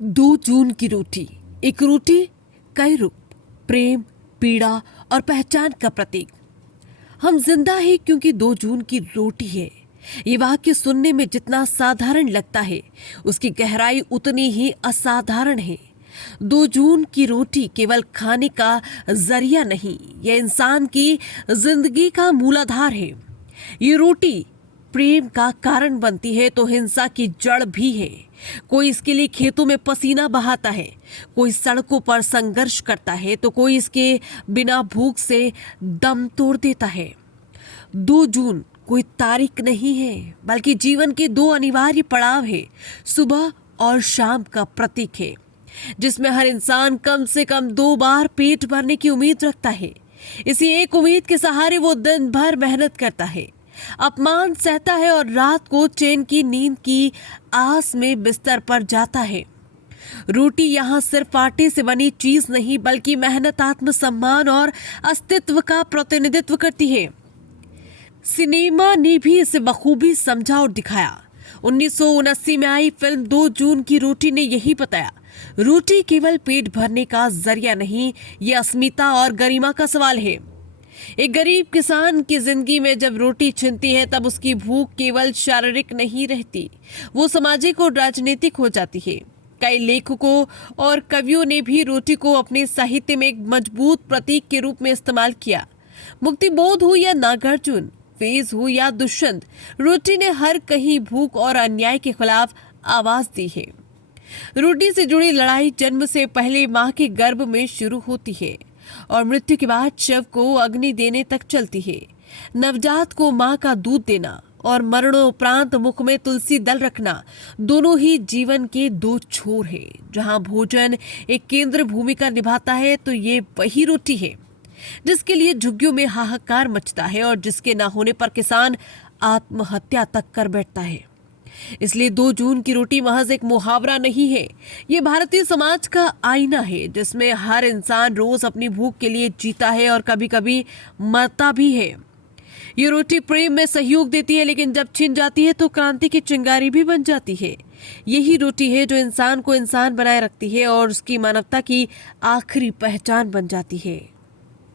2 जून की रोटी। एक रोटी, कई रूप, प्रेम, पीड़ा और पहचान का प्रतीक। हम जिंदा हैं क्योंकि 2 जून की रोटी है। ये वाक्य सुनने में जितना साधारण लगता है, उसकी गहराई उतनी ही असाधारण है। 2 जून की रोटी केवल खाने का जरिया नहीं, यह इंसान की जिंदगी का मूलाधार है। ये रोटी प्रेम का कारण बनती है तो हिंसा की जड़ भी है। कोई इसके लिए खेतों में पसीना बहाता है, कोई सड़कों पर संघर्ष करता है तो कोई इसके बिना भूख से दम तोड़ देता है। 2 जून कोई तारीख नहीं है, बल्कि जीवन के 2 अनिवार्य पड़ाव है। सुबह और शाम का प्रतीक है, जिसमें हर इंसान कम से कम 2 बार पेट भरने की उम्मीद रखता है। इसी एक उम्मीद के सहारे वो दिन भर मेहनत करता है, अपमान सहता है और रात को चैन की नींद की आस में बिस्तर पर जाता है। रोटी यहाँ सिर्फ आटे से बनी चीज नहीं, बल्कि मेहनत, आत्मसम्मान और अस्तित्व का प्रतिनिधित्व करती है। सिनेमा ने भी इसे बखूबी समझा और दिखाया। 1979 में आई फिल्म 2 जून की रोटी ने यही बताया, रोटी केवल पेट भरने का जरिया नहीं, ये अस्मिता और गरिमा का सवाल है। एक गरीब किसान की जिंदगी में जब रोटी छिनती है, तब उसकी भूख केवल शारीरिक नहीं रहती, वो सामाजिक और राजनीतिक हो जाती है। कई लेखकों और कवियों ने भी रोटी को अपने साहित्य में एक मजबूत प्रतीक के रूप में इस्तेमाल किया। मुक्तिबोध हो या नागार्जुन, फेज हो या दुष्यंत, रोटी ने हर कहीं भूख और अन्याय के खिलाफ आवाज दी है। रोटी से जुड़ी लड़ाई जन्म से पहले मां के गर्भ में शुरू होती है और मृत्यु के बाद शव को अग्नि देने तक चलती है। नवजात को मां का दूध देना और मरणोपरांत मुख में तुलसी दल रखना, दोनों ही जीवन के 2 छोर हैं। जहां भोजन एक केंद्र भूमिका निभाता है, तो ये वही रोटी है जिसके लिए झुग्गियों में हाहाकार मचता है और जिसके ना होने पर किसान आत्महत्या तक कर बैठता है। इसलिए 2 जून की रोटी महज एक मुहावरा नहीं है, ये भारतीय समाज का आईना है, जिसमें हर इंसान रोज अपनी भूख के लिए जीता है और कभी कभी मरता भी है। ये रोटी प्रेम में सहयोग देती है, लेकिन जब छिन जाती है तो क्रांति की चिंगारी भी बन जाती है। यही रोटी है जो इंसान को इंसान बनाए रखती है और उसकी मानवता की आखिरी पहचान बन जाती है।